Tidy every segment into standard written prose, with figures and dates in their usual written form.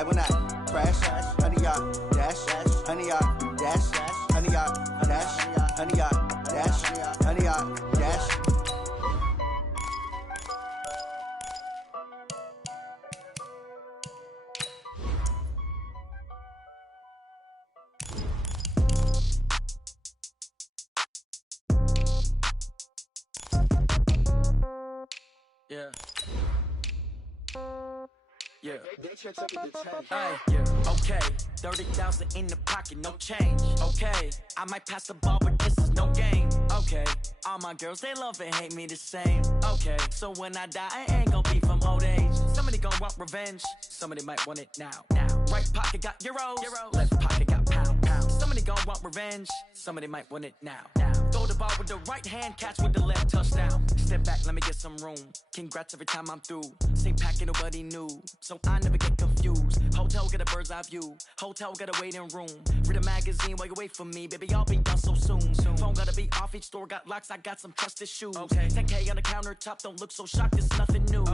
I will not crash. Honey, yacht, dash, honey, yacht, dash, honey, yacht, dash, honey, yacht, dash, honey, yacht, dash. Yeah. Yeah. Okay. 30,000 in the pocket, no change. Okay. I might pass the ball, but this is no game. Okay. All my girls, they love and hate me the same. Okay. So when I die, I ain't gonna be from old age. Somebody gonna want revenge. Somebody might want it now. Right pocket got euros. Left pocket got pound. Somebody gonna want revenge. Somebody might want it now. Throw the ball with the right hand, catch with the left, touchdown. Step back, let me get some room. Congrats every time I'm through. Same packet, nobody knew. So I never get confused. Hotel got a bird's eye view. Hotel got a waiting room. Read a magazine while you wait for me. Baby, I'll be done so soon. Phone gotta be off, each store got locks. I got some trusted shoes. 10K on the countertop, don't look so shocked, it's nothing new.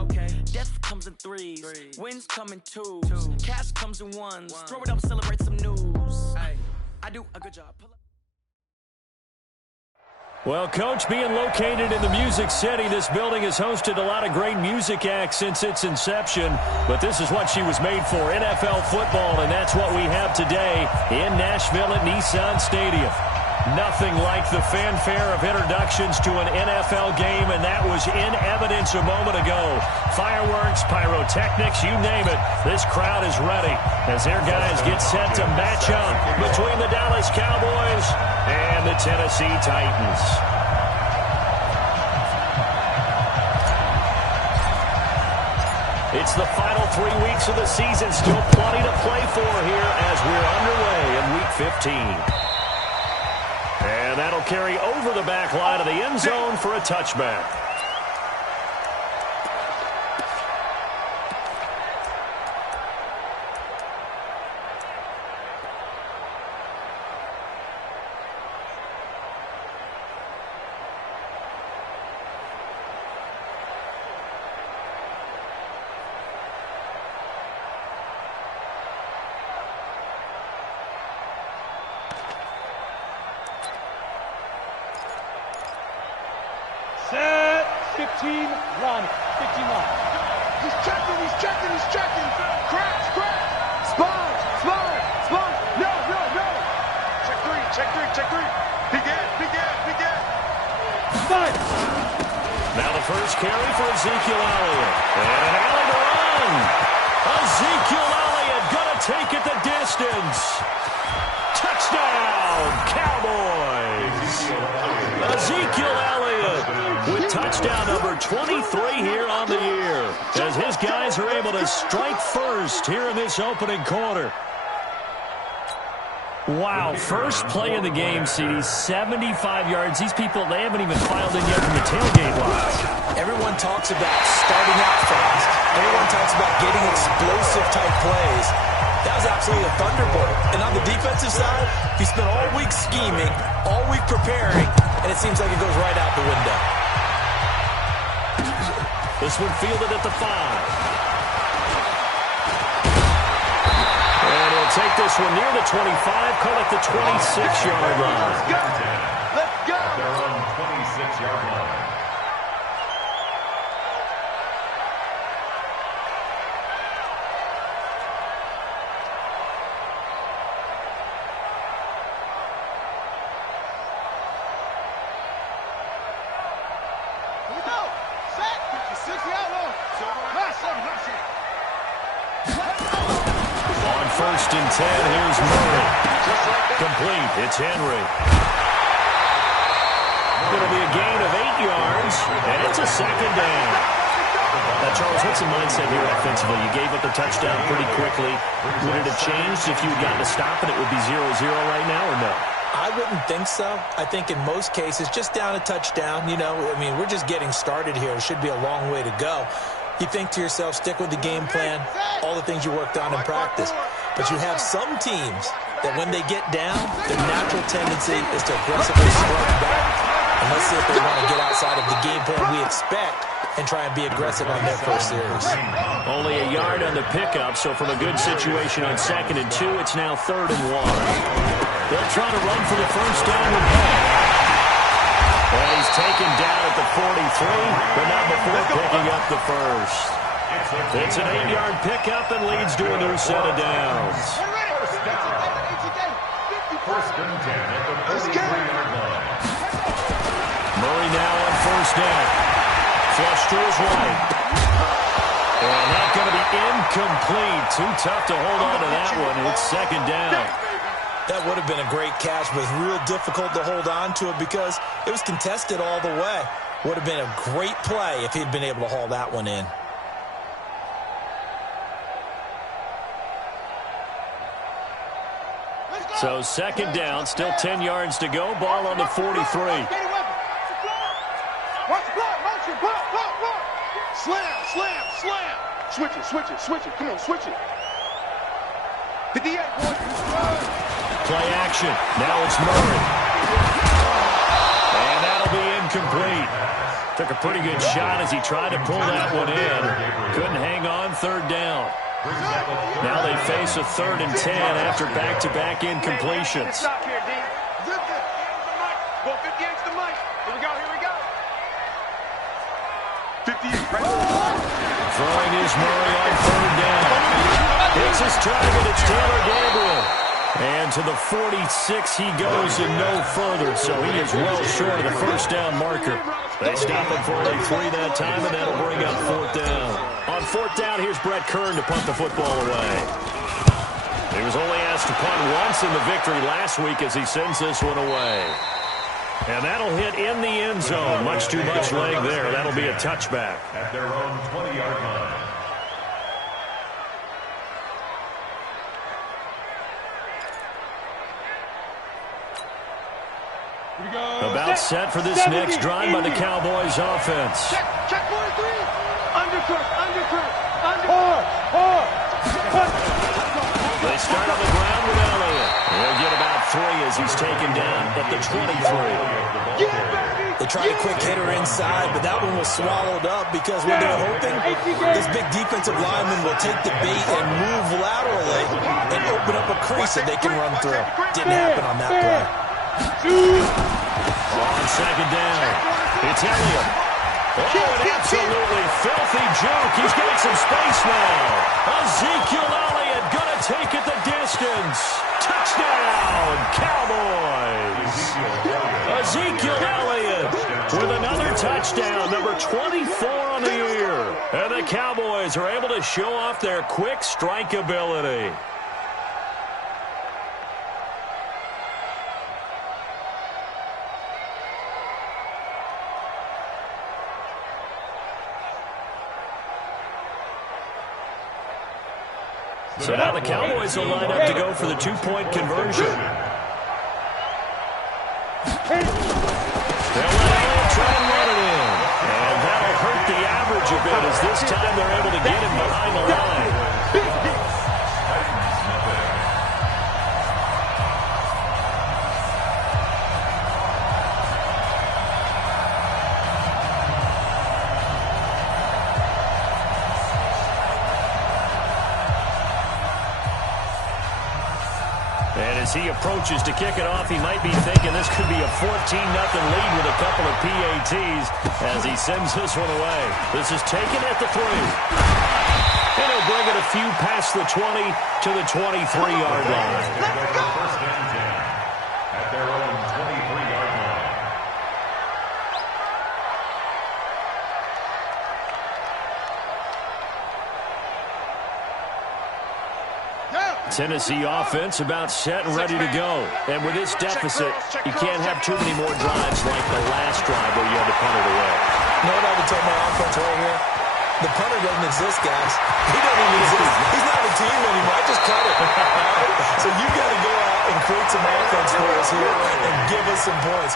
Death comes in threes. Wins come in twos. Cash comes in ones. Throw it up, celebrate some news. I do a good job. Well, Coach, being located in the Music City, this building has hosted a lot of great music acts since its inception, but this is what she was made for, NFL football, and that's what we have today in Nashville at Nissan Stadium. Nothing like the fanfare of introductions to an NFL game, and that was in evidence a moment ago. Fireworks, pyrotechnics, you name it. This crowd is ready as their guys get set to match up between the Dallas Cowboys and the Tennessee Titans. It's the final 3 weeks of the season. Still plenty to play for here as we're underway in Week 15. And that'll carry over the back line of the end zone for a touchback. Set, 15, run, 15 run. He's checking. Crash. Spot. No. Check three. Begin. Spot. Now the first carry for Ezekiel Elliott. And an alley to run. Ezekiel Elliott gonna take it the distance. Touchdown, Cowboys. Ezekiel Elliott with touchdown number 23 here on the year, as his guys are able to strike first here in this opening quarter. Wow, first play of the game, CD, 75 yards. These people, they haven't even filed in yet from the tailgate line. Everyone talks about starting out fast. Everyone talks about getting explosive-type plays. That was absolutely a thunderbolt. And on the defensive side, he spent all week scheming, all week preparing, and it seems like it goes right out the window. This one fielded at the 5. And he'll take this one near the 25, call it the 26-yard line. Let's go. Their own 26-yard line. On first and 10, here's Murray. Complete, it's Henry. It'll be a gain of 8 yards, and it's a second down. Now, Charles, what's the mindset here offensively? You gave up the touchdown pretty quickly. Would it have changed if you had gotten to stop it? It would be 0-0 right now, or no? I wouldn't think so. I think in most cases, just down a touchdown, we're just getting started here. It should be a long way to go. You think to yourself, stick with the game plan, all the things you worked on in practice. But you have some teams that when they get down, their natural tendency is to aggressively strike back. And let's see if they want to get outside of the game plan we expect and try and be aggressive on their first series. Only a yard on the pickup, so from a good situation on 2nd and 2, it's now 3rd and 1. They'll try to run for the first down with Ball. And he's taken down at the 43, but not before picking up the first. It's an 8-yard pickup and leads to a new set of downs. First and 10 at the 43-yard line. Murray now on first down. Flush to his right. And that's going to be incomplete. Too tough to hold on to that one. It's 2nd down. That would have been a great catch, but real difficult to hold on to it because it was contested all the way. Would have been a great play if he'd been able to haul that one in. So 2nd down, still 10 yards to go. Ball on the 43. Watch block, motion, block. Slam. Switch it. Come on, switch it. 58, boys. Play action. Now it's Murray. And that'll be incomplete. Took a pretty good shot as he tried to pull that one in. Couldn't hang on, 3rd down. Now they face a 3rd and 10 after back-to-back incompletions. Stop here, D. 58's the mic. Here we go. 58, right? Throwing is Murray on 3rd down. Hits his target. It's Taylor Gabriel. And to the 46 he goes and no further, so he is well short of the first down marker. They stop him for only 3 that time, and that'll bring up 4th down. On 4th down, here's Brett Kern to punt the football away. He was only asked to punt once in the victory last week as he sends this one away. And that'll hit in the end zone. Much too much leg there. That'll be a touchback. At their own 20-yard line. About set for this next drive by the Cowboys offense. Check 43. Undercut. They start on the ground with Elliott. They'll get about 3 as he's taken down at the 23. They tried a quick hitter inside, but that one was swallowed up because what they're hoping, this big defensive lineman will take the bait and move laterally and open up a crease that they can run through. Didn't happen on that play. On 2nd down, it's Elliott. Oh, an absolutely filthy joke. He's got some space now. Ezekiel Elliott going to take it the distance. Touchdown, Cowboys. Ezekiel Elliott with another touchdown, number 24 on the year. And the Cowboys are able to show off their quick strike ability. So now the Cowboys will line up to go for the 2-point conversion. They'll let Elliott try and run it in. And that'll hurt the average a bit as this time they're able to get him behind the line. And as he approaches to kick it off, he might be thinking this could be a 14-0 lead with a couple of PATs as he sends this one away. This is taken at the 3. And he'll bring it a few past the 20 to the 23-yard line. First and 10 at their own 23-yard line. Tennessee offense about set and ready to go. And with this deficit, you can't have too many more drives like the last drive where you had to punt it away. You know what I would tell my offense right here? The punter doesn't exist, guys. He doesn't even exist. He's not a team anymore. I just cut it. So you got to go out and create some offense for us here and give us some points.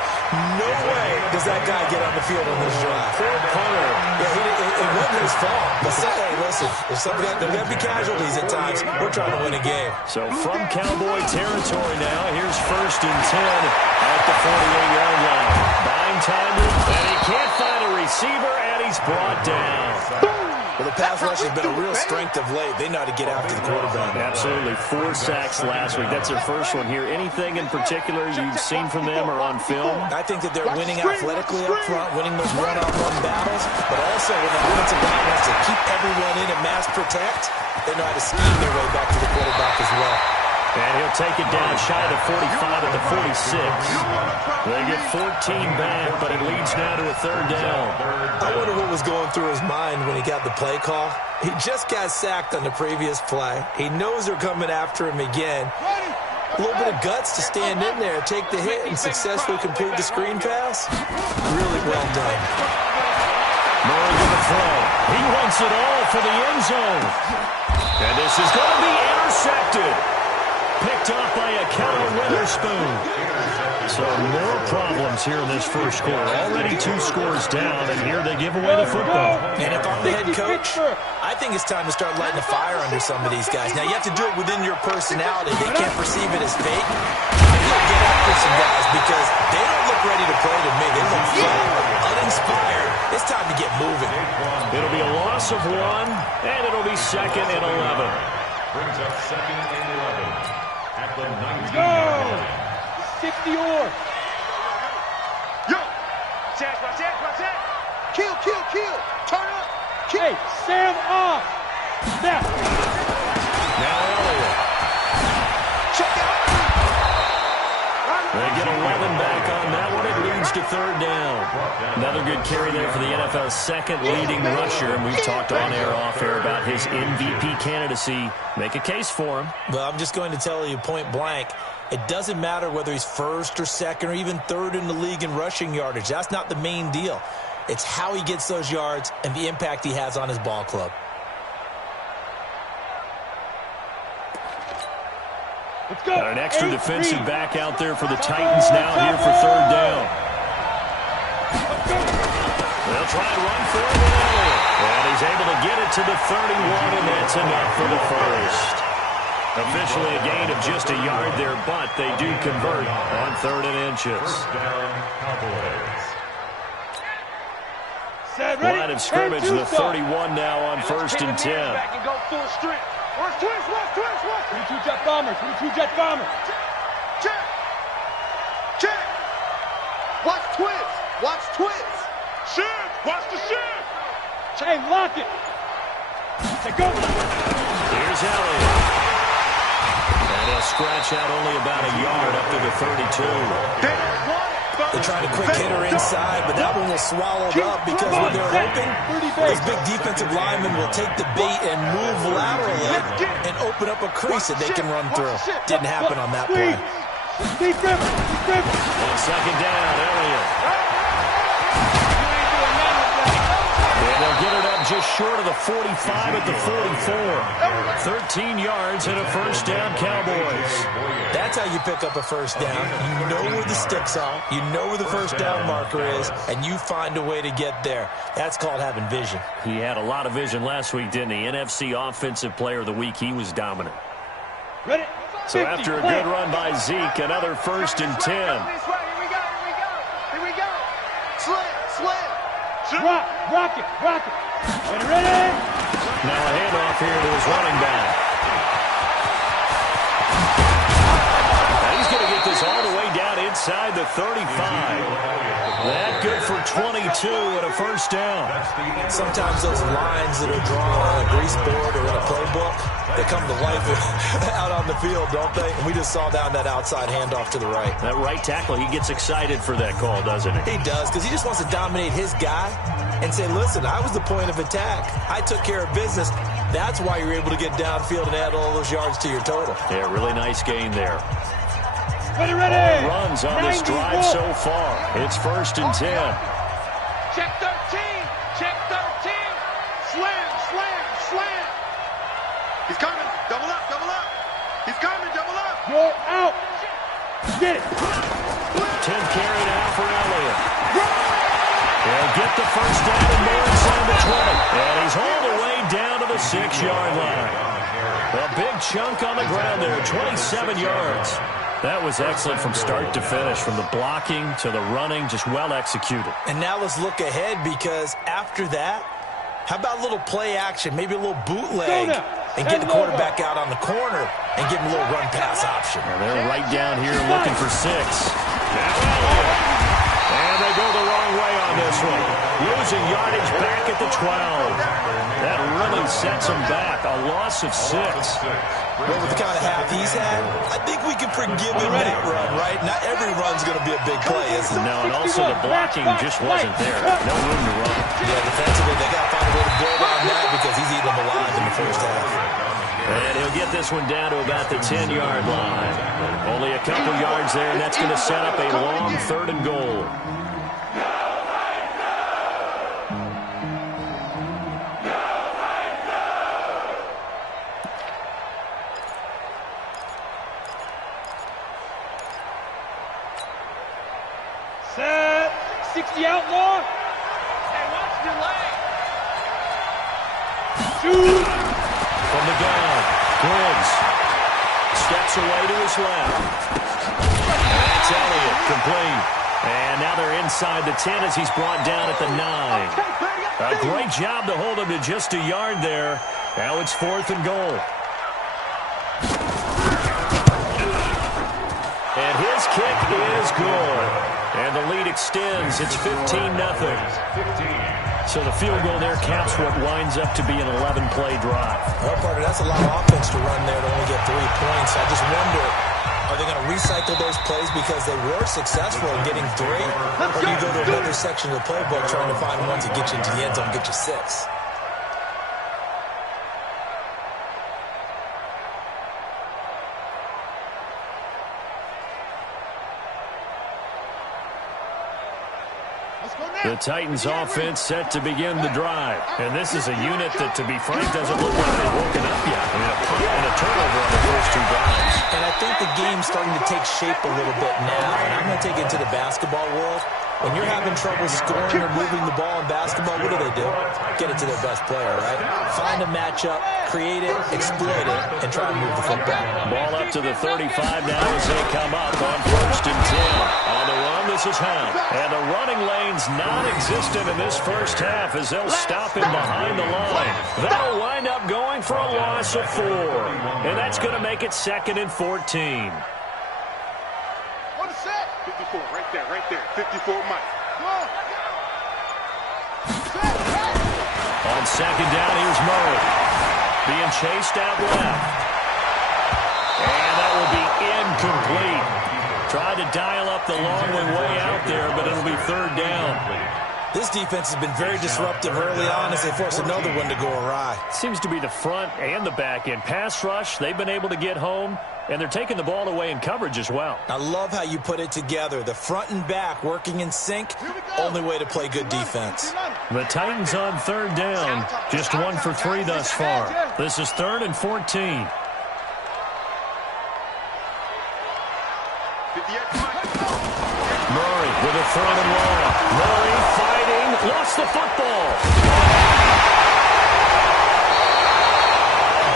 No way does that guy get on the field on this drive. Poor punter. Yeah, it wasn't his fault. But hey, listen, there got to be casualties at times. We're trying to win a game. So from Cowboy territory now, here's 1st and 10 at the 48-yard line. Buying time, and he can't find a receiver, and he's brought down. Well, the pass rush has been a real strength of late. They know how to get after the quarterback. Absolutely. 4 sacks last week. That's their first one here. Anything in particular you've seen from them or on film? I think that they're winning athletically up front, winning those one-on-one battles, but also when the offensive line wants to keep everyone in and mass protect, they know how to scheme their way back to the quarterback as well. And he'll take it down shy of the 45 at the 46. They get 14 back, but it leads now to a 3rd down. I wonder what was going through his mind when he got the play call. He just got sacked on the previous play. He knows they're coming after him again. A little bit of guts to stand in there, take the hit, and successfully complete the screen pass. Really well done. Murray with the throw. He wants it all for the end zone. And this is going to be intercepted. Picked off by a Keller Witherspoon. So more problems here in this first quarter. Already 2 scores down, and here they give away the football. And if I'm the head coach, I think it's time to start lighting a fire under some of these guys. Now, you have to do it within your personality. They can't perceive it as fake. I'm going to get after some guys because they don't look ready to play to me. They look flat, uninspired. It's time to get moving. It'll be a loss of 1, and it'll be 2nd and 11. Brings up 2nd and 11. At the 19. Go! 60 or. Yo! Watch. Kill. Turn up. Kill. Hey, Sam off. Snap. Now Elliott. Check out. They get 11 back on that one. It leads to 3rd down. Another good carry there for the NFL's 2nd leading rusher. And we've talked on air, off air about his MVP candidacy. Make a case for him. Well, I'm just going to tell you point blank, it doesn't matter whether he's 1st or 2nd or even 3rd in the league in rushing yardage. That's not the main deal. It's how he gets those yards and the impact he has on his ball club. Let's go. An extra defensive back out there for the Titans now here for 3rd down. They'll try and run for it with Elliott. And he's able to get it to the 31, and that's enough for the first. Officially a gain of just a yard there, but they do convert on 3rd and inches. First down, Cowboys. Line of scrimmage, the 31 now on 1st and 10. Back and go full strength. Where's twist? 22 jet bomber. Check. Watch twist. Shift. Watch the shift. Hey, lock it. Hey, go. Here's Elliott. And he'll scratch out only about a yard up to the 32. They tried a quick hitter inside, but that one was swallowed up because when they're hoping, this big defensive lineman will take the bait and move laterally and open up a crease that they can run through. Didn't happen on that play. On 2nd down, Elliott. And they'll get it up just short of the 45 at the 44. 13 yards and a 1st down, Cowboys. That's how you pick up a 1st down. You know where the sticks are. You know where the 1st down marker is, and you find a way to get there. That's called having vision. He had a lot of vision last week, didn't he? NFC Offensive Player of the Week. He was dominant. Ready? So after a good run by Zeke, another 1st and 10. Here we go. Slam. Rock it. Ready? Now a handoff here to his running back. Now he's going to get this all the way down inside the 35. That good for 22 and a 1st down. Sometimes those lines that are drawn on a grease board or in a playbook, they come to life out on the field, don't they? And we just saw down that outside handoff to the right. That right tackle, he gets excited for that call, doesn't he? He does, because he just wants to dominate his guy and say, listen, I was the point of attack. I took care of business. That's why you're able to get downfield and add all those yards to your total. Yeah, really nice gain there. Ready. All runs on this drive so far. It's 1st and 10. Check 13. Slam. He's coming. Double up. He's coming. Double up. Go out. Get it. first down and more inside the 20. And he's all the way down to the 6-yard line. A big chunk on the ground there, 27 yards. That was excellent from start to finish, from the blocking to the running, just well executed. And now let's look ahead, because after that, how about a little play action, maybe a little bootleg, and get the quarterback out on the corner and give him a little run-pass option. And they're right down here looking for 6. And they go the wrong way on this one. Losing yardage back at the 12. That really sets them back. A loss of 6. Well, with the kind of half he's had, I think we can forgive him that run, right? Not every run's going to be a big play, is it? No, and also the blocking just wasn't there. No room to run. Yeah, defensively, they got to find a way to build on that, because he's eating them alive in the first half. And he'll get this one down to about the 10-yard line. Only a couple yards there, and that's going to set up a long 3rd and goal. Set. 60 outlaw. Hey, watch your leg. Shoot. From the gun, Griggs steps away to his left. That's Elliott, complete. And now they're inside the 10 as he's brought down at the 9. A great job to hold him to just a yard there. Now it's 4th and goal. And his kick is good. And the lead extends. It's 15-0. So the field goal there caps what winds up to be an 11-play drive. Well, partner, that's a lot of offense to run there to only get 3 points. I just wonder, are they going to recycle those plays because they were successful in getting 3? Or do you go to another section of the playbook trying to find one to get you into the end zone and get you 6? The Titans offense set to begin the drive. And this is a unit that, to be frank, doesn't look like they've woken up yet. I mean, a punt and a turnover on the first 2 drives. And I think the game's starting to take shape a little bit now. And I'm going to take it to the basketball world. When you're having trouble scoring or moving the ball in basketball, what do? Get it to their best player, right? Find a matchup, create it, exploit it, and try to move the football. Ball up to the 35 now as they come up on 1st and 10. On the run, this is Hunt. And the running lane's non-existent in this first half as they'll stop him behind the line. That'll wind up going for a loss of 4. And that's going to make it 2nd and 14. 54, right there. 54, Mike. On 2nd down, here's Murray. Being chased out left. And that will be incomplete. Tried to dial up the long way out there, but it'll be 3rd down. This defense has been very disruptive early on as they force another one to go awry. Seems to be the front and the back end. Pass rush, they've been able to get home, and they're taking the ball away in coverage as well. I love how you put it together. The front and back working in sync, only way to play good defense. The Titans on 3rd down, just 1 for 3 thus far. This is 3rd and 14. Murray with a 3rd and long. Murray fighting, lost the football.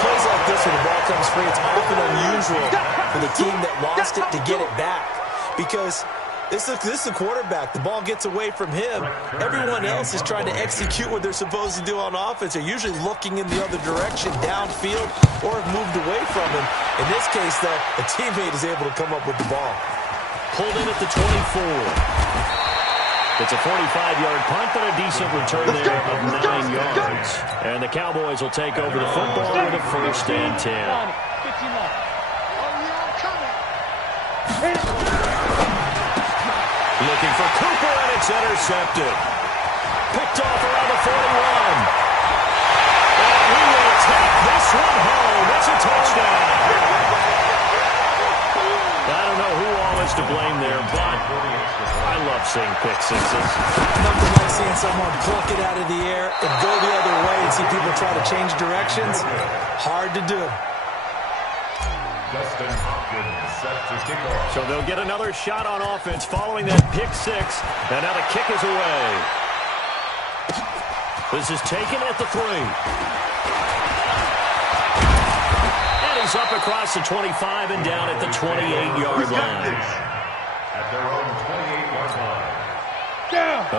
Plays like this when the ball comes free, it's often unusual for the team that lost it to get it back. Because this is the quarterback. The ball gets away from him. Everyone else is trying to execute what they're supposed to do on offense. They're usually looking in the other direction, downfield, or have moved away from him. In this case, though, a teammate is able to come up with the ball. Pulled in at the 24. It's a 45-yard punt, but a decent return there of 9 yards. And the Cowboys will take over the football with a 1st and 10. Looking for Cooper, and it's intercepted. Picked off around the 41. And he will take this one home. That's a touchdown. I don't know who all is to blame there, but I love seeing pick sixes. Nothing like seeing someone pluck it out of the air and go the other way and see people try to change directions. Hard to do. Justin Hopkins set to kick off. So they'll get another shot on offense following that pick 6. And now the kick is away. This is taken at the 3. And he's up across the 25 and down at the 28-yard line. At their own 28-yard line.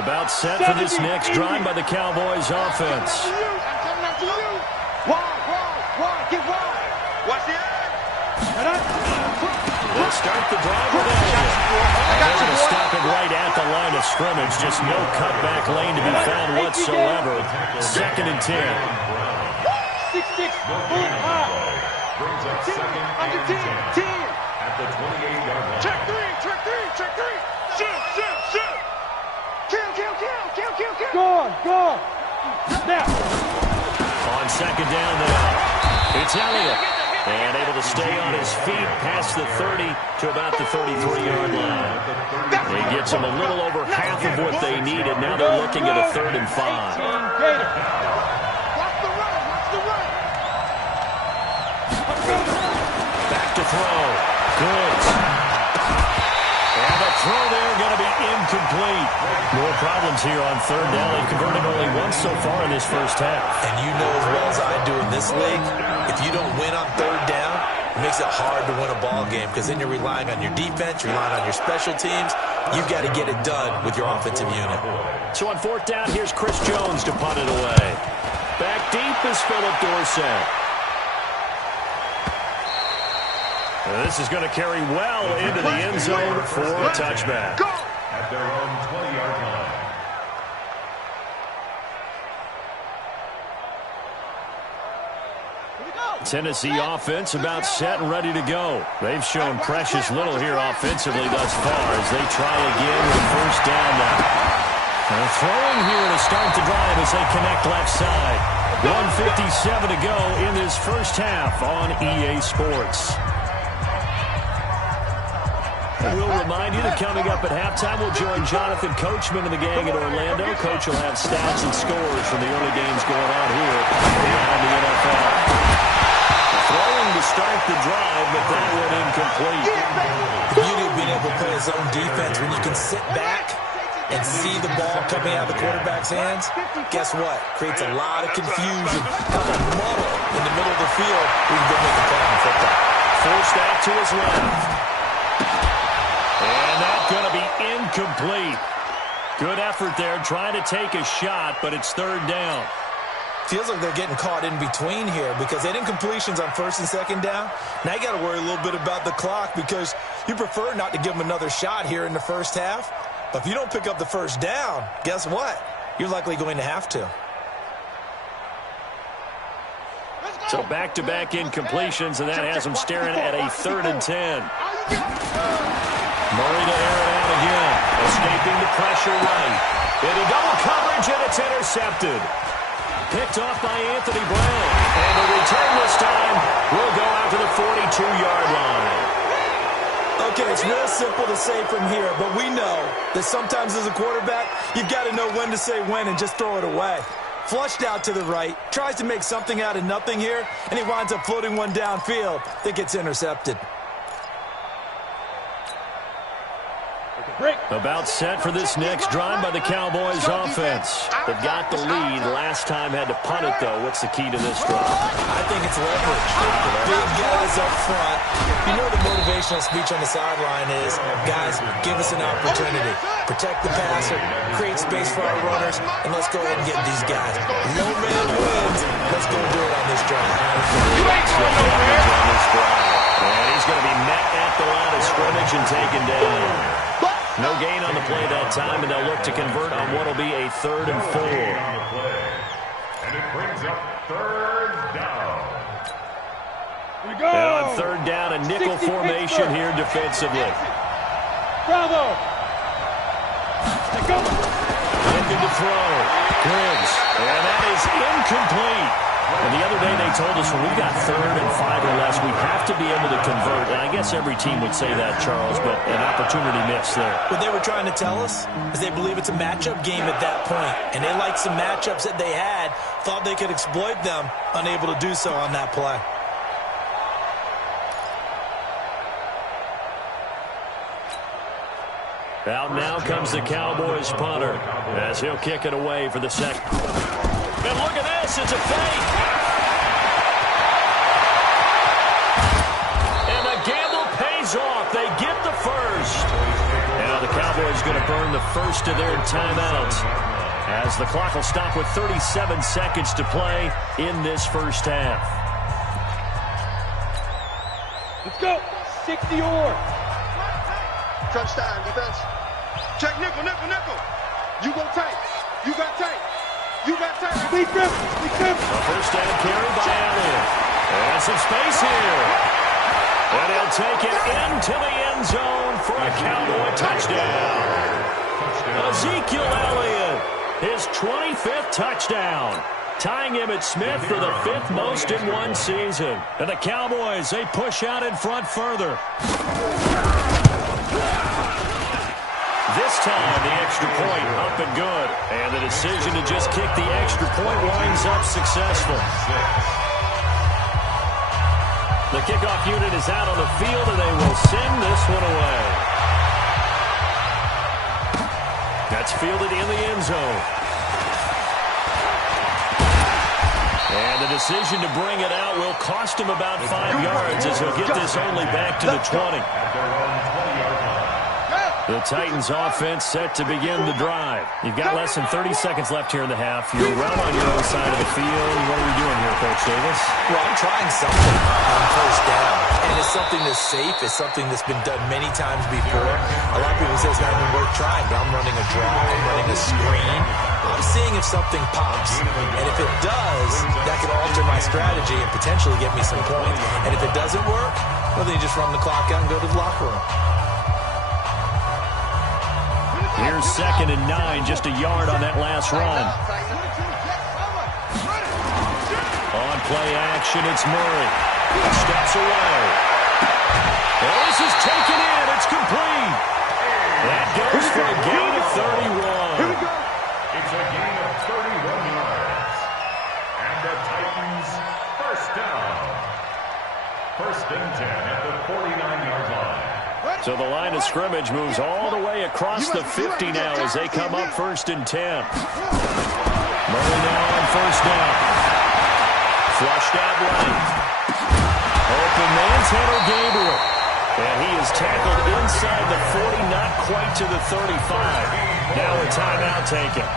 About set for this next drive by the Cowboys offense. They'll start the drive with that. They're going to stop it right at the line of scrimmage. Just no cutback lane to be found whatsoever. 2nd and 10. 6-6, full high. Brings up 2nd and 10. At the 28-yard line. Check three. Shoot. Kill. Go. Now. On 2nd down now, it's Elliott. And able to stay on his feet past the 30 to about the 33-yard line. He gets them a little over half of what they needed. Now they're looking at a 3rd and 5. Back to throw. Good. And the throw there going to be incomplete. More problems here on 3rd down. They've converted only once so far in this first half. And you know as well as I do in this league, if you don't win on 3rd down, it makes it hard to win a ball game because then you're relying on your defense, you're relying on your special teams. You've got to get it done with your offensive unit. So on 4th down, here's Chris Jones to punt it away. Back deep is Philip Dorsett. This is going to carry well into the end zone for a touchback. At their own 20-yard line. Tennessee offense about set and ready to go. They've shown precious little here offensively thus far as they try again with 1st down now. They're throwing here to start the drive as they connect left side. 1:57 to go in this first half on EA Sports. We'll remind you that coming up at halftime, we'll join Jonathan Coachman and the gang in Orlando. Coach will have stats and scores from the early games going on here around the NFL. Throwing to start the drive, but that one incomplete. The beauty of being able to play his own defense when you can sit back and see the ball coming out of the quarterback's hands, guess what? Creates a lot of confusion, like a muddle in the middle of the field where you can go make a play on football. Forced out to his left. And that's going to be incomplete. Good effort there, trying to take a shot, but it's 3rd down. Feels like they're getting caught in between here because they had incompletions on 1st and 2nd down. Now you got to worry a little bit about the clock because you prefer not to give them another shot here in the first half. But if you don't pick up the 1st down, guess what? You're likely going to have to. So back-to-back incompletions, and that has them staring at a 3rd and 10. Murray to air it out again. Escaping the pressure right. Into double coverage, and it's intercepted. Picked off by Anthony Brown. And the return this time will go out to the 42-yard line. Okay, it's real simple to say from here, but we know that sometimes as a quarterback, you've got to know when to say when and just throw it away. Flushed out to the right, tries to make something out of nothing here, and he winds up floating one downfield that gets intercepted. About set for this next drive by the Cowboys offense. They've got the lead. Last time had to punt it, though. What's the key to this drive? I think it's leverage. Big guys up front. You know the motivational speech on the sideline is, guys, give us an opportunity. Protect the passer, create space for our runners, and let's go ahead and get these guys. No man wins. Let's go do it on this drive. You ain't going nowhere. And he's going to be met at the line of scrimmage and taken down. No gain on the play that time, and they'll look to convert on what will be a 3rd and 4. And it brings up 3rd down. And on 3rd down, a nickel formation here defensively. Bravo. Looking to throw. Griggs. And that is incomplete. And the other day they told us when we got 3rd and 5 or less, we have to be able to convert. And I guess every team would say that, Charles, but an opportunity missed there. What they were trying to tell us is they believe it's a matchup game at that point. And they liked some matchups that they had, thought they could exploit them, unable to do so on that play. Out now comes the Cowboys punter as he'll kick it away for the second. And look at this, it's a fake. And the gamble pays off. They get the first. Now the Cowboys going to burn the first of their timeouts, as the clock will stop with 37 seconds to play in this first half. Let's go. 60 or. Touchdown, defense. Check nickel, nickel, nickel. You go tight. You got tight. You got tight. Be careful. Be careful. A first down carry by Elliott. And some space here. And he'll take it into the end zone for a Cowboy touchdown. Ezekiel Elliott, his 25th touchdown, tying him at Smith for the 5th most in one season. And the Cowboys, they push out in front further. This time, the extra point up and good. And the decision to just kick the extra point winds up successful. The kickoff unit is out on the field, and they will send this one away. That's fielded in the end zone. And the decision to bring it out will cost him about 5 yards, as he'll get this only back to the 20. The Titans offense set to begin the drive. You've got less than 30 seconds left here in the half. You're well on your own side of the field. What are we doing here, Coach Davis? Well, I'm trying something on first down. And it's something that's safe. It's something that's been done many times before. A lot of people say it's not even worth trying, but I'm running a draw. I'm running a screen. I'm seeing if something pops. And if it does, that could alter my strategy and potentially get me some points. And if it doesn't work, well, then you just run the clock out and go to the locker room. Here's 2nd and 9, just a yard on that last run. On play action, it's Murray. Steps away. And this is taken in. It's complete. That goes for a gain of 31. Here we go. It's a gain of 31 yards. And the Titans first down. 1st and 10 at the 49-yard line. So the line of scrimmage moves all the way across the 50 now as they come up 1st and 10. Murray now on first down. Flushed out right. Open man, Tanner Gabriel. And he is tackled inside the 40, not quite to the 35. Now a timeout taken.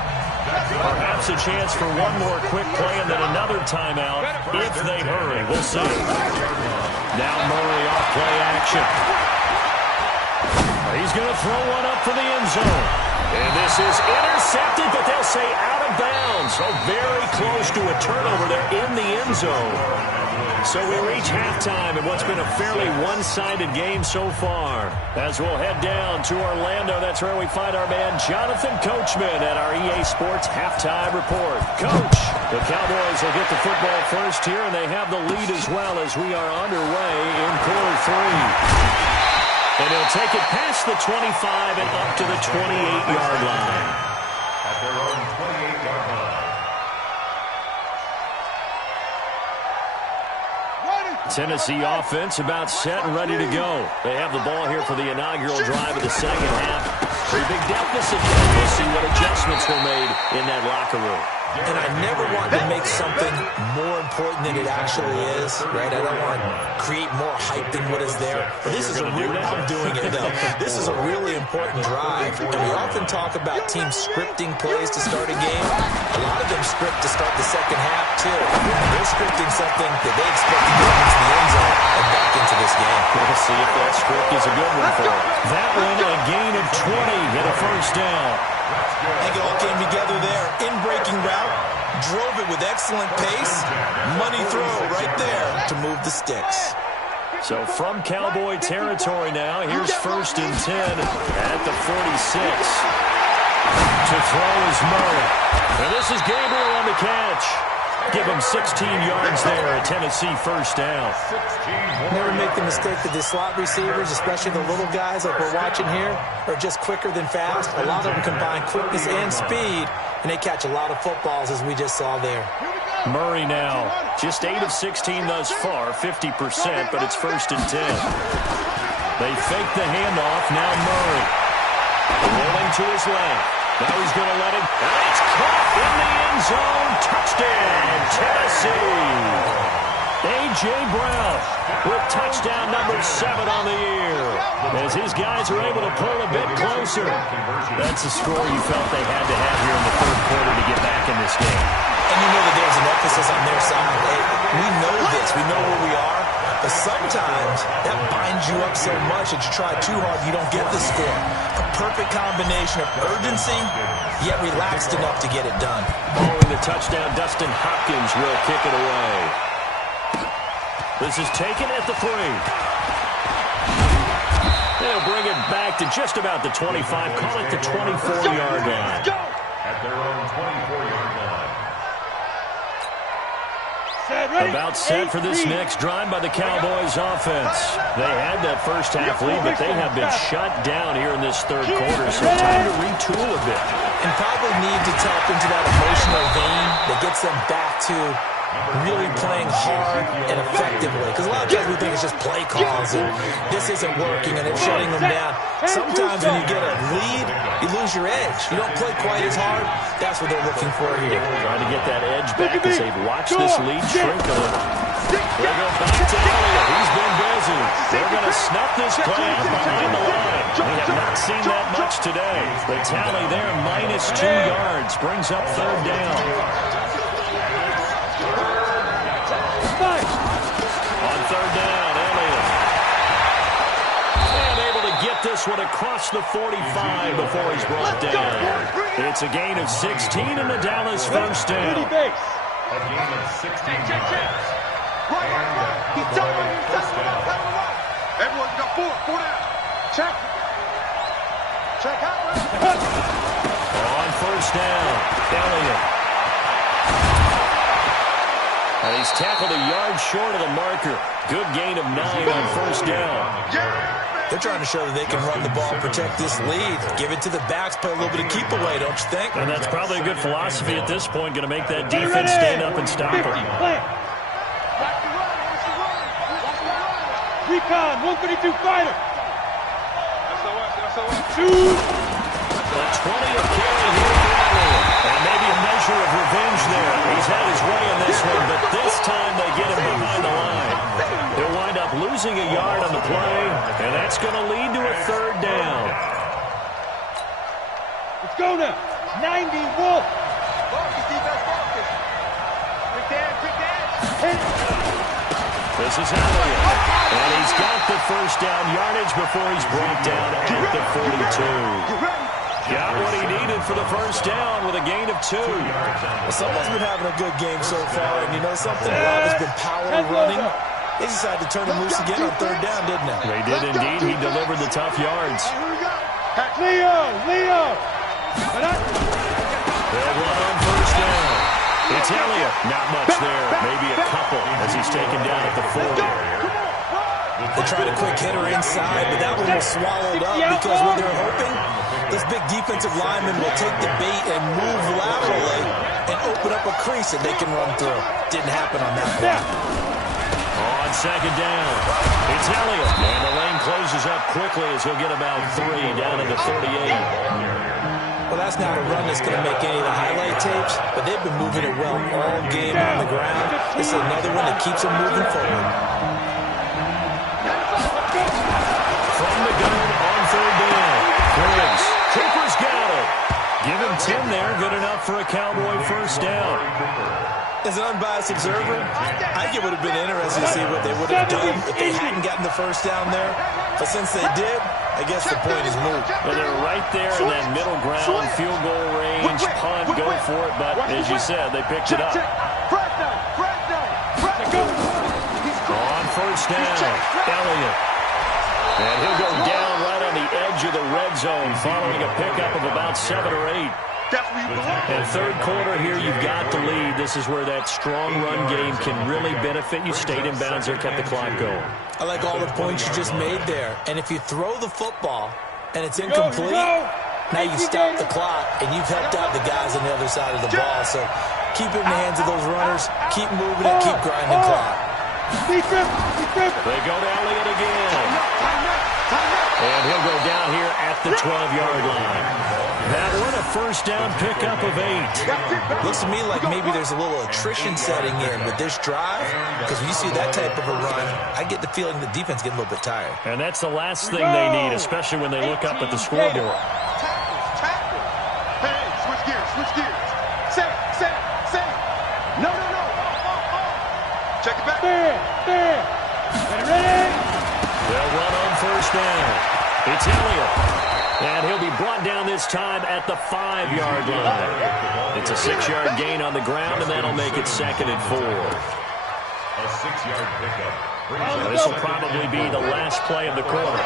Perhaps a chance for one more quick play and then another timeout if they hurry. We'll see. Now Murray off play action. He's going to throw one up for the end zone. And this is intercepted, but they'll say out of bounds. So very close to a turnover there in the end zone. So we reach halftime in what's been a fairly one-sided game so far. As we'll head down to Orlando, that's where we find our man Jonathan Coachman at our EA Sports Halftime Report. Coach, the Cowboys will get the football first here, and they have the lead as well as we are underway in quarter 3. And he'll take it past the 25 and up to the 28-yard line. At their own 28-yard line. Tennessee offense about set and ready to go. They have the ball here for the inaugural drive of the second half. Pretty big deficit. We'll see what adjustments were made in that locker room. And I never want to make something more important than it actually is, right? I don't want to create more hype than what is there. But this is a really, I'm doing it though. This is a really important drive. And we often talk about teams scripting plays to start a game. A lot of them script to start the second half too. They're scripting something that they expect to get into the end zone and back into this game. We'll see if that script is a good one for them. That one, a gain of 20 and a first down. I think it all came together there. In-breaking route, drove it with excellent pace. Money throw right there to move the sticks. So from Cowboy territory now, here's 1st and 10 at the 46. To throw is Murray. And this is Gabriel on the catch. Give him 16 yards there, a Tennessee first down. Never make the mistake that the slot receivers, especially the little guys like we're watching here, are just quicker than fast. A lot of them combine quickness and speed, and they catch a lot of footballs, as we just saw there. Murray now, just 8 of 16 thus far, 50%, but it's 1st and 10. They fake the handoff, now Murray. Rolling to his left. Now he's going to let him. And it's caught in the end zone. Touchdown, Tennessee. A.J. Brown with touchdown number 7 on the year. As his guys are able to pull a bit closer. That's the score you felt they had to have here in the third quarter to get back in this game. And you know that there's an emphasis on their side. Hey, we know this. We know where we are. But sometimes that binds you up so much that you try too hard, you don't get the score. A perfect combination of urgency, yet relaxed enough to get it done. Following the touchdown, Dustin Hopkins will kick it away. This is taken at the 3. They'll bring it back to just about the 25. Call it the 24-yard line. At their own 24-yard line. About set for this next drive by the Cowboys offense. They had that first half lead, but they have been shut down here in this third quarter, so time to retool a bit. And probably need to tap into that emotional vein that gets them back to really playing hard and effectively. Because a lot of times we think it's just play calls and this isn't working and it's shutting them down. Sometimes when you get a lead, you lose your edge. You don't play quite as hard. That's what they're looking for here. Trying to get that edge back as they've watched this lead shrink a little. They go back to Elliott. He's been busy. They're going to snuff this play out behind the line. We have not seen that much today. The tally there, -2 yards, brings up third down. On third down, Elliott. And able to get this one across the 45 before he's brought down. It's a gain of 16 and a Dallas first down. A gain of 16 yards. Everyone got 4 down. Check. Check out. On first down, Elliott. And he's tackled a yard short of the marker. Good gain of 9 on first down. They're trying to show that they can run the ball, protect this lead. Give it to the backs, play a little bit of keep away, don't you think? And that's probably a good philosophy at this point. Going to make that defense stand up and stop them. Recon, 132 fighter. The 20th carry here for Elliott. And maybe a measure of revenge there. He's had his way in this one, but this time they get him behind the line. They'll wind up losing a yard on the play, and that's going to lead to a third down. Let's go now. 90 Wolf. This is Elliott. And he's got the first down yardage before he's brought down at the 42. Got what he needed for the first down with a gain of 2. Well, someone's been having a good game so far, and you know something? A lot has been power running. They decided to turn him loose again on third down, didn't they? They did indeed. He delivered the tough yards. Leo. They'll run on first down. It's Elliott. Not much there. Maybe a couple as he's taken down at the 40. They tried a quick hitter inside, but that one was swallowed up because what they're hoping, this big defensive lineman will take the bait and move laterally and open up a crease that they can run through. Didn't happen on that play. On second down, it's Elliott. And the lane closes up quickly as he'll get about 3 down to the 38. Well, that's not a run that's going to make any of the highlight tapes, but they've been moving it well all game on the ground. This is another one that keeps them moving forward. From the gun on third down. Griggs. Cooper's got it. Give him 10 there. Good enough for a Cowboy first down. As an unbiased observer, I think it would have been interesting to see what they would have done if they hadn't gotten the first down there. But since they did, I guess the point is moot. Well, they're right there in that middle ground, field goal range, punt, go for it. But as you said, they picked it up. On first down, Elliott. And he'll go down right on the edge of the red zone following a pickup of about 7 or 8. And third quarter here, you've got to lead. This is where that strong run game can really benefit you. Stayed in bounds there, kept the clock going. I like all the points you just made there. And if you throw the football and it's incomplete, now you stop the clock and you've helped out the guys on the other side of the ball. So keep it in the hands of those runners. Keep moving it. Keep grinding clock. They go to Elliott again. And he'll go down here at the 12-yard line. That one, a first down pickup of 8. Looks to me like maybe there's a little attrition setting in with this drive, because when you see that type of a run, I get the feeling the defense getting a little bit tired. And that's the last thing they need, especially when they look up at the scoreboard. Tackle. Hey, switch gears. Set. No. Check it back. There. Ready? They'll run on first down. It's Elliott. And he'll be brought down this time at the 5-yard line. It's a 6-yard gain on the ground, and that'll make it 2nd and 4. A 6-yard pickup. This will probably be the last play of the quarter.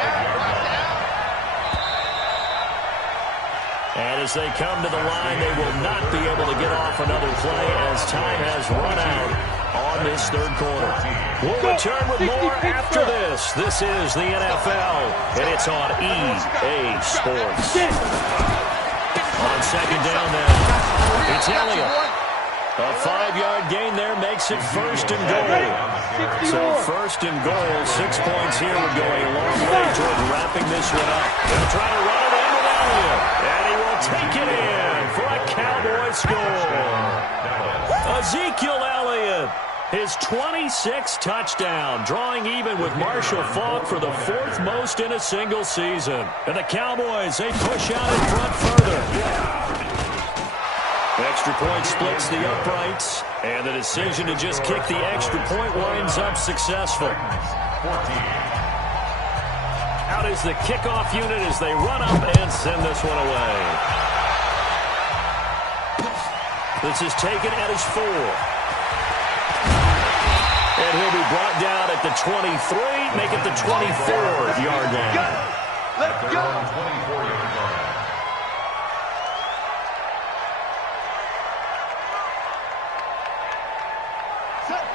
And as they come to the line, they will not be able to get off another play as time has run out on this third quarter. We'll return with more after this. This is the NFL, and it's on EA Sports. On second down now, it's Elliott. A 5-yard gain there makes it 1st and goal. So 1st and goal, 6 points here would go a long way toward wrapping this one up. They'll try to run it in with Elliott, and he will take it in for a Cowboy score. Ezekiel Elliott, his 26th touchdown, drawing even with Marshall Faulk for the 4th most in a single season. And the Cowboys, they push out in front further. Extra point splits the uprights, and the decision to just kick the extra point winds up successful. Out is the kickoff unit as they run up and send this one away. This is taken at his 4. And he'll be brought down at the 23, make it the 24-yard line. Let's go. 24-yard line.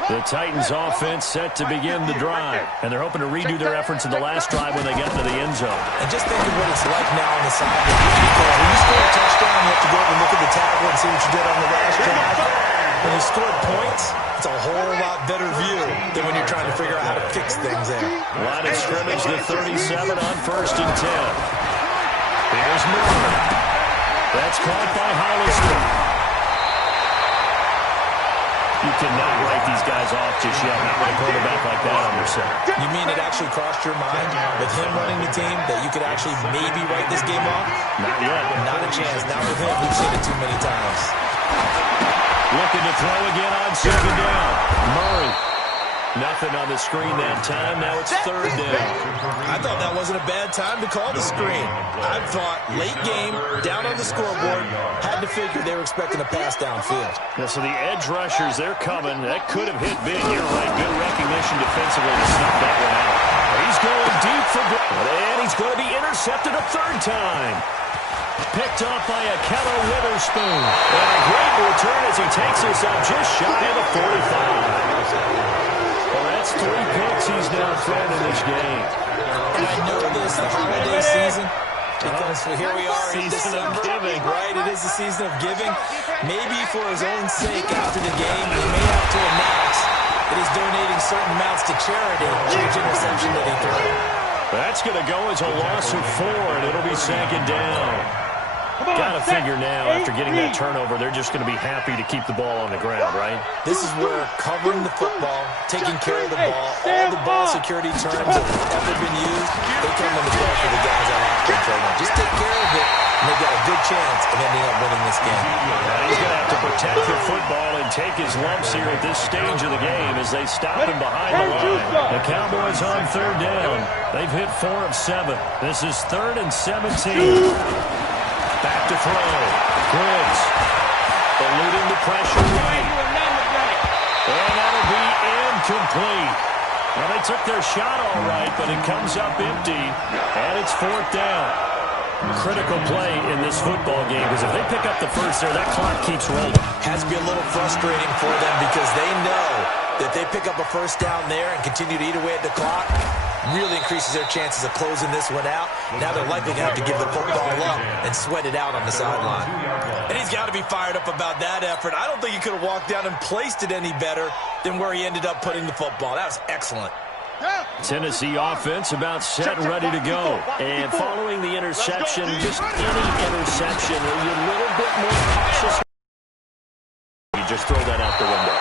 The Titans offense set to begin the drive, and they're hoping to redo their efforts in the last drive when they got into the end zone. And just think of what it's like now on the sideline. When you score a touchdown, you have to go over and look at the tackle and see what you did on the last drive. When you scored points, it's a whole lot better view than when you're trying to figure out how to fix things there. Line of scrimmage, the 37 on 1st and 10. Here's Moore. That's caught by Hollister. You cannot write these guys off just yet, not with a quarterback like that on your side. You mean it actually crossed your mind with him running the team that you could actually maybe write this game off? Not yet. Not a chance. Not with him. We've seen it too many times. Looking to throw again on 2nd down. Murray. Nothing on the screen that time. Now it's 3rd down. I thought that wasn't a bad time to call the screen. I thought late game, down on the scoreboard, had to figure they were expecting a pass downfield. Yeah, so the edge rushers, they're coming. That could have hit big. You're right. Good recognition defensively to snuff that one out. He's going deep for goal. And he's going to be intercepted a 3rd time. Picked off by a Keller Witherspoon. And a great return as he takes us up just shy of the 45. Well, that's 3 picks he's now thrown in this game. And I know this, the holiday season, because here we are in December, giving. Right? It is the season of giving. Maybe for his own sake after the game, he may have to announce that he's donating certain amounts to charity for each interception that he threw. That's going to go as a loss of 4, and it'll be 2nd down. Got to figure now, after getting that turnover, they're just going to be happy to keep the ball on the ground, right? This is where covering the football, taking care of the ball, all the ball security terms that have ever been used, they come into play for the guys on offense right now. Just take care of it, and they've got a good chance of ending up winning this game. And he's going to have to protect the football and take his lumps here at this stage of the game as they stop him behind the line. The Cowboys on 3rd down. They've hit 4 of 7. This is 3rd and 17. Back to throw. Gibbs eluding the pressure right. And that'll be incomplete. Well, they took their shot all right, but it comes up empty. And it's 4th down. Critical play in this football game, because if they pick up the first there, that clock keeps rolling. Has to be a little frustrating for them because they know that they pick up a first down there and continue to eat away at the clock. Really increases their chances of closing this one out. Now they're likely going to have to give the football up and sweat it out on the sideline. And he's got to be fired up about that effort. I don't think he could have walked down and placed it any better than where he ended up putting the football. That was excellent. Yeah. Tennessee offense about set and ready to go. And following the interception, just any interception, are you a little bit more cautious? You just throw that out the window.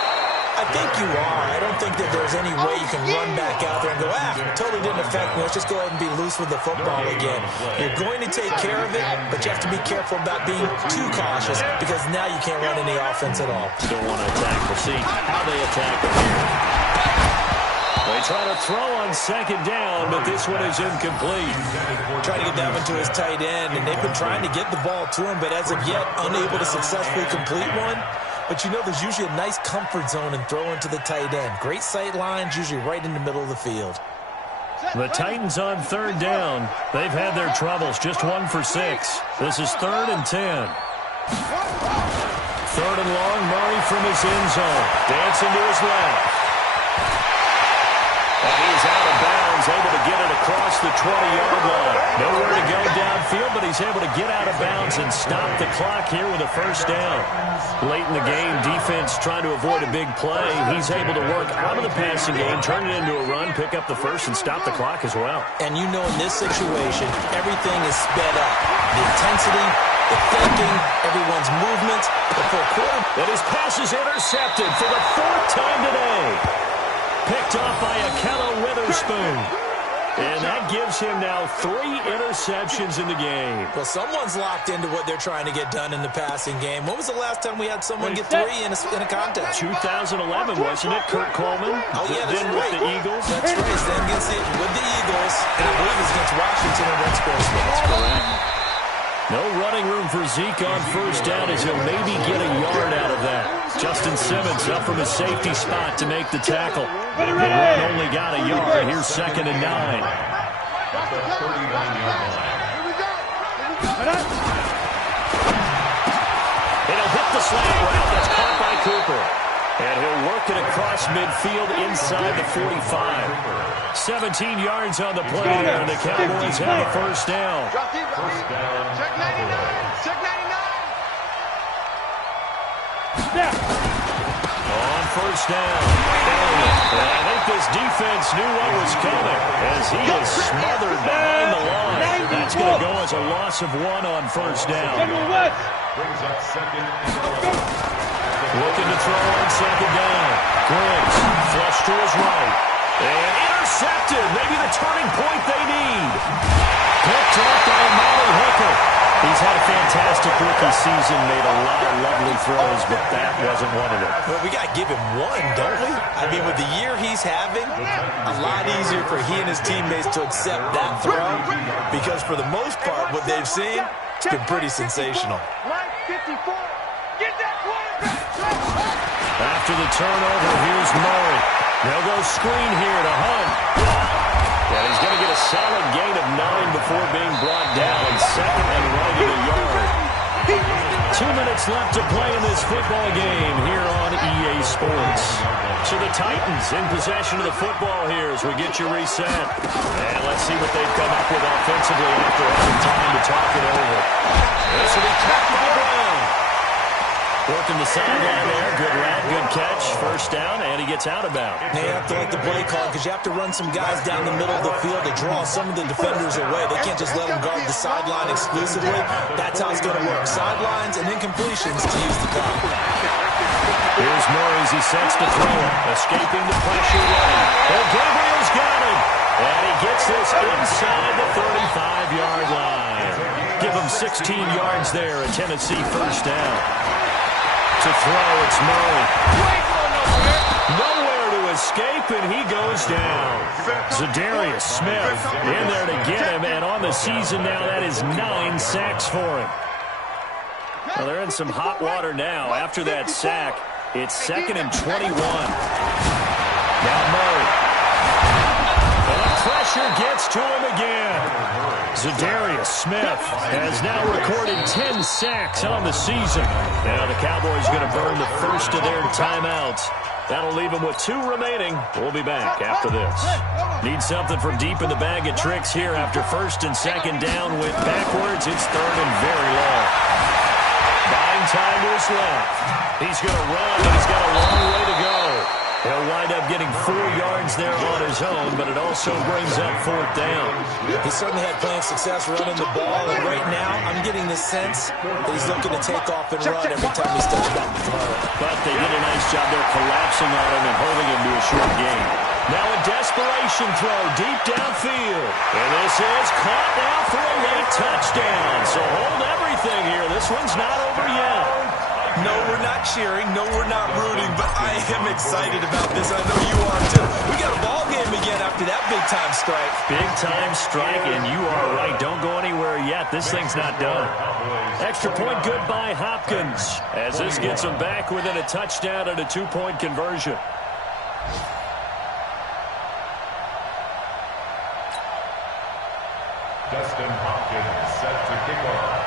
I think you are. I don't think that there's any way you can run back out there and go, totally didn't affect me. Let's just go ahead and be loose with the football again. You're going to take care of it, but you have to be careful about being too cautious because now you can't run any offense at all. Don't want to attack. We'll see how they attack it here. They try to throw on second down, but this one is incomplete. Trying to get down into his tight end, and they've been trying to get the ball to him, but as of yet, unable to successfully complete one. But you know there's usually a nice comfort zone in throwing to the tight end. Great sight lines, usually right in the middle of the field. The Titans on third down. They've had their troubles, just 1 for 6. This is 3rd and 10. 3rd and long, Murray from his end zone. Dancing to his left. And he's out of bounds, able to get it across the 20-yard line. Nowhere to go downfield, but he's able to get out of bounds and stop the clock here with a first down. Late in the game, defense trying to avoid a big play. He's able to work out of the passing game, turn it into a run, pick up the first, and stop the clock as well. And you know in this situation, everything is sped up. The intensity, the thinking, everyone's movements, the full quarter. And his pass is intercepted for the 4th time today. Picked off by Akello Witherspoon. And that gives him now 3 interceptions in the game. Well, someone's locked into what they're trying to get done in the passing game. When was the last time we had someone get 3 in a contest? 2011, wasn't it? Kurt Coleman? Oh, yeah, that's then right. with the Eagles? That's right. Then against with the Eagles. And I believe it's against Washington and Red Square. That's correct. No running room for Zeke on first down as he'll maybe get a yard out of that. Justin Simmons up from his safety spot to make the tackle. The run only got a yard. Here's 2nd and 9. At the 39-yard line. It'll hit the slant route. That's caught by Cooper. And he'll work it across midfield inside the 45. 17 yards on the play there, and the Cowboys have a first down. First down. Check 99. Check 99. On first down. And I think this defense knew what was coming as he is smothered behind the line. That's going to go as a loss of 1 on first down. Brings up 2nd and 11. Looking to throw on second down. Griggs, flush to his right. And intercepted. Maybe the turning point they need. Picked up by Molly Hooker. He's had a fantastic rookie season, made a lot of lovely throws, but that wasn't one of them. Well, we got to give him one, don't we? I mean, with the year he's having, a lot easier for he and his teammates to accept that throw because for the most part, what they've seen, it's been pretty sensational. After the turnover, here's Murray. They'll go screen here to Hunt. And he's going to get a solid gain of 9 before being brought down. 2nd and right at a yard. 2 minutes left to play in this football game here on EA Sports. So the Titans in possession of the football here as we get you reset. And let's see what they've come up with offensively after having time to talk it over. This will be caught by Brown. Working the sideline there. Good route, good catch. First down, and he gets out of bounds. They have to like the play call because you have to run some guys down the middle of the field to draw some of the defenders away. They can't just let them guard the sideline exclusively. That's how it's going to work. Sidelines and incompletions to use the clock. Here's Murray as he sets to throw. Escaping the pressure right. And Gabriel's got him. And he gets this inside the 35-yard line. Give him 16 yards there, a Tennessee first down. To throw, it's Murray. Nowhere to escape, and he goes down. Za'Darius Smith in there to get him, and on the season now, that is 9 sacks for him. Well, they're in some hot water now. After that sack, it's 2nd and 21. Now Murray. And the pressure gets to him again. Za'Darius Smith has now recorded 10 sacks on the season. Now the Cowboys are going to burn the first of their timeouts. That'll leave them with 2 remaining. We'll be back after this. Need something from deep in the bag of tricks here after 1st and 2nd down. Went backwards. It's 3rd and very long. Buying time to his left. He's going to run, but he's got a long way to go. He'll wind up getting 4 yards there on his own, but it also brings up 4th down. He certainly had plenty of success running the ball, and right now I'm getting the sense that he's looking to take off and run every time he steps back to throw it. But they did a nice job there collapsing on him and holding him to a short gain. Now a desperation throw deep downfield. And this is caught now for a late touchdown. So hold everything here. This one's not over yet. No, we're not cheering. No, we're not rooting. But I am excited about this. I know you are, too. We got a ball game again after that big-time strike. Big-time strike, and you are right. Don't go anywhere yet. This thing's not done. Extra point good by Hopkins, as this gets him back within a touchdown and a 2-point conversion. Justin Hopkins set to kick off.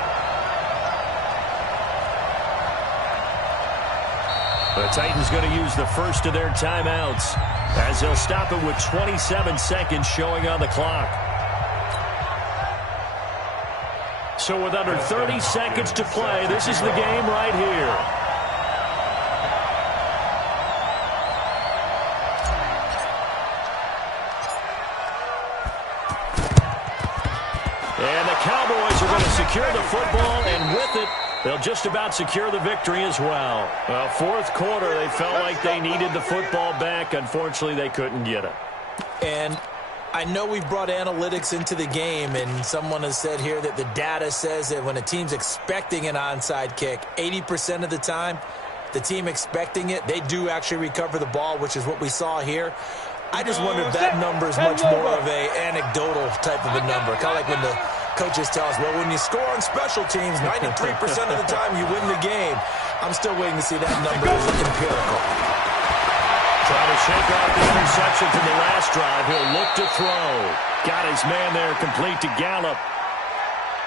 The Titans going to use the first of their timeouts as they'll stop it with 27 seconds showing on the clock. So with under 30 seconds to play, this is the game right here. And the Cowboys are going to secure the football, and with it, they'll just about secure the victory as well. Well, 4th quarter, they felt like they needed the football back. Unfortunately, they couldn't get it. And I know we brought analytics into the game, and someone has said here that the data says that when a team's expecting an onside kick, 80% of the time, the team expecting it, they do actually recover the ball, which is what we saw here. I just wonder if that number is much more of a anecdotal type of a number. Kind of like when the coaches tell us, well, when you score on special teams, 93% of the time you win the game. I'm still waiting to see that number as empirical. Trying to shake off the interception from the last drive. He'll look to throw. Got his man there complete to Gallup.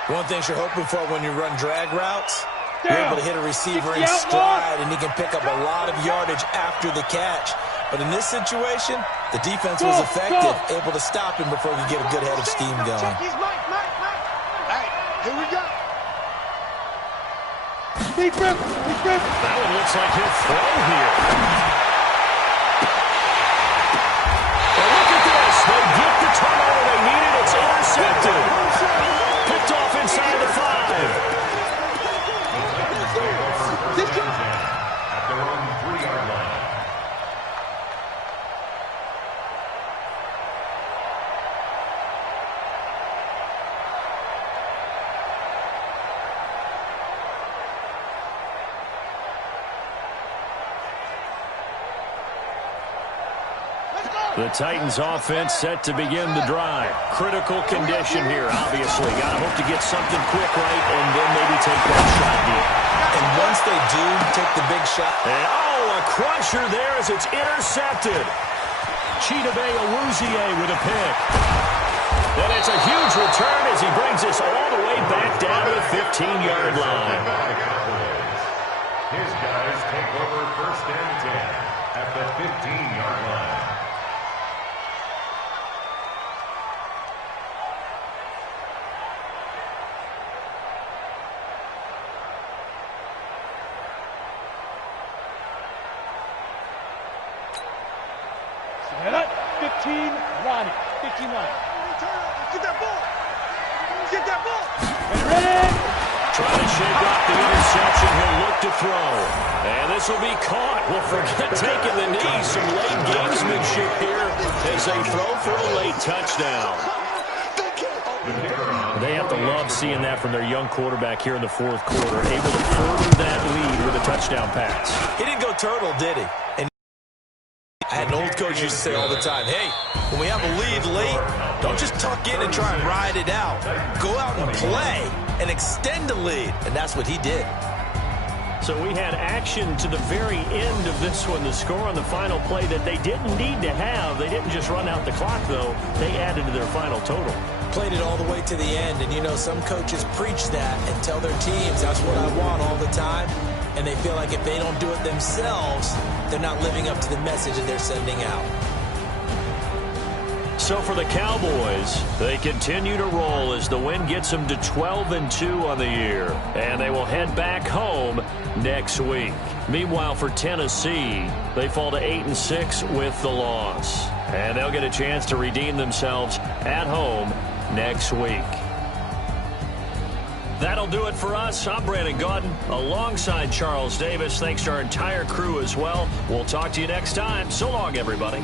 One thing you're hoping for when you run drag routes, you're able to hit a receiver in stride, and he can pick up a lot of yardage after the catch. But in this situation, the defense was effective, able to stop him before he could get a good head of steam going. Hey, here we go. That one looks like he'll throw here. And look at this. They get the turnover they needed. It's intercepted. Picked off inside the 5. At their own 3-yard line. The Titans offense set to begin the drive. Critical condition here, obviously. Got to hope to get something quick right and then maybe take that shot deep. And once they do take the big shot. And, a crusher there as it's intercepted. Chidobe Awuzie with a pick. And it's a huge return as he brings us all the way back down to the 15-yard line. His guys take over 1st and 10 at the 15-yard line. Set up. 15, Ronnie. 15 line. Get that ball. Get that ball. Ready? Trying to shake off the interception. He'll look to throw. And this will be caught. Well, forget taking the knee. Some late gamesmanship here as they throw for a late touchdown. They have to love seeing that from their young quarterback here in the 4th quarter, able to further that lead with a touchdown pass. He didn't go turtle, did he? And I had an old coach used to say all the time, hey, when we have a lead late, don't just tuck in and try and ride it out. Go out and play and extend the lead. And that's what he did. So we had action to the very end of this one, the score on the final play that they didn't need to have. They didn't just run out the clock, though. They added to their final total. Played it all the way to the end. And, you know, some coaches preach that and tell their teams that's what I want all the time. And they feel like if they don't do it themselves, they're not living up to the message that they're sending out. So for the Cowboys, they continue to roll as the win gets them to 12-2 on the year. And they will head back home next week. Meanwhile, for Tennessee, they fall to 8-6 with the loss. And they'll get a chance to redeem themselves at home next week. That'll do it for us. I'm Brandon Gaudin alongside Charles Davis. Thanks to our entire crew as well. We'll talk to you next time. So long, everybody.